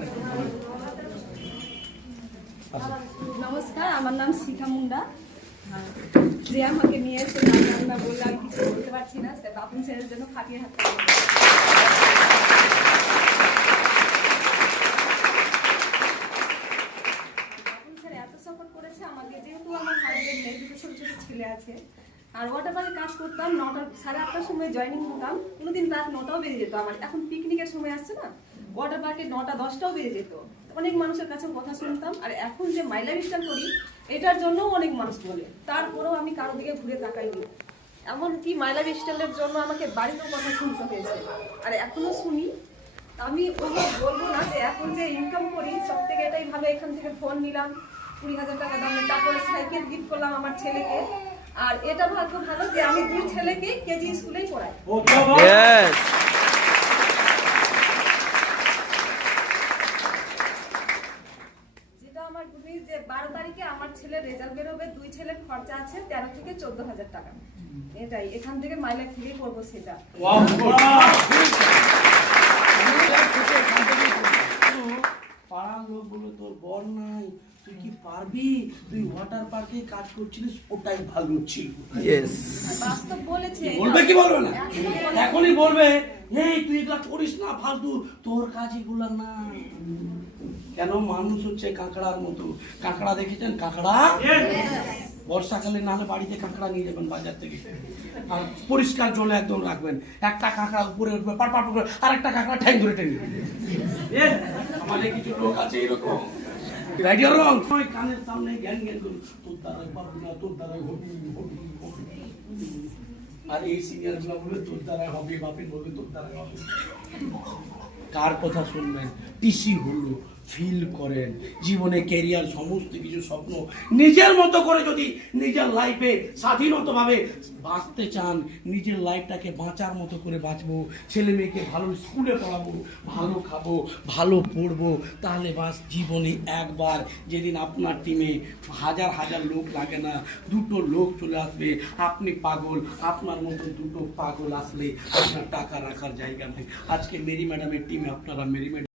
ব্যাপারটা একটু বলুন। নমস্কার, আমার নাম শিখা মুন্ডা। যে আমাকে নিয়ে এসে রান্না বললে আমি কিছু বলতে পারছি না, সে বাপুন ছেলের জন্য ফাটিয়ে হাত বাপুন ছেলে এত সাপোর্ট করেছে আমাকে, যেহেতু আমার হাজবেন্ড নেই, দুটো ছোট ছোট ছেলে আছে। আর ওয়াটার পার্কে কাজ করতাম, 9:30 সময় জয়েনিং হতাম, কোনোদিন রাত 9টাও বেজে যেত আমার। এখন পিকনিকের সময় আসছে না, ওয়াটার পার্কে 9টা-10টাও বেজে যেত। অনেক মানুষের কাছে কথা শুনতাম। আর এখন যে মাই লাইফস্টাইল করি, এটার জন্যও অনেক মানুষ বলে, তারপরেও আমি কারো দিকে ঘুরে তাকাইনি। এমনকি মাই লাইফস্টাইলের জন্য আমাকে বাড়িতেও কথা শুনতে হয়েছে, আর এখনো শুনি। আমি ওগুলো বলবো না যে এখন যে ইনকাম করি সব থেকে এটাই ভালো। এখান থেকে ফোন নিলাম 20,000 টাকা দামের, তারপরে সাইকেল গিফট করলাম আমার ছেলেকে। আর এটা ভাগ্য ভালো যে আমি 2 ছেলেকে কেজি স্কুলেই পড়াই। যেটা আমার গুণী যে 12 তারিখে আমার ছেলে রেজাল্ট বেরোবে, 2 ছেলের খরচা আছে 13 থেকে 14,000 টাকা। এটাই এখান থেকে মাই লাইফ থেকেই করবো সেটা। পাড়ার লোক বলে তোর বর নাই, তুই কি পারবি? তুই ওয়াটার পার্কে কাজ করছিলিস, ওটাই ভালো ছিল। বাস্তব বলেছে, বলবে কি বলবে না? এখনই বলবে এই তুই এগুলা করিস না, ফালতু, তোর কাজ এগুলা না। কেন? মানুষ হচ্ছে কাঁকড়ার মতো। কাঁকড়া দেখেছেন? কাঁকড়া বর্ষাকালে নাহলে বাড়িতে কাঁকড়া নিয়ে যাবেন বাজার থেকে, আর পরিষ্কার জলে একদম রাখবেন। একটা কাঁকড়া উপরে উঠবে, পাট পাট করে, আর একটা কাঁকড়া ঠ্যাং ধরে টেনে। আমাদের কিছু লোক আছে এরকম। কানের সামনে জ্ঞান জ্ঞান করুন, তোর দ্বারাই পারবি না, তোর দ্বারাই হবি হবি হবি। আর এই সিনিয়র গুলা বলে তোর দ্বারাই হবে, বাপের বলবে তোর দ্বারাই হবে। কার কথা শুনবেন? পিসি হলো, ফিল করেন জীবনে ক্যারিয়ার সমস্ত কিছু স্বপ্ন নিজের মতো করে যদি নিজের লাইফে স্বাধীনতাভাবে বাঁচতে চান, নিজের লাইফটাকে বাঁচার মতো করে বাঁচবো, ছেলে মেয়েকে ভালো স্কুলে পড়াবো, ভালো খাবো, ভালো পড়বো, তাহলে বাস জীবনে একবার, যেদিন আপনার টিমে হাজার হাজার লোক লাগে না, 2টো লোক চলে আসবে, আপনি পাগল, আপনার মতো 2টো পাগল আসলে আপনার টাকা রাখার জায়গা নেই। আজকে মেরি ম্যাডামের টিমে আপনারা মেরি ম্যাডাম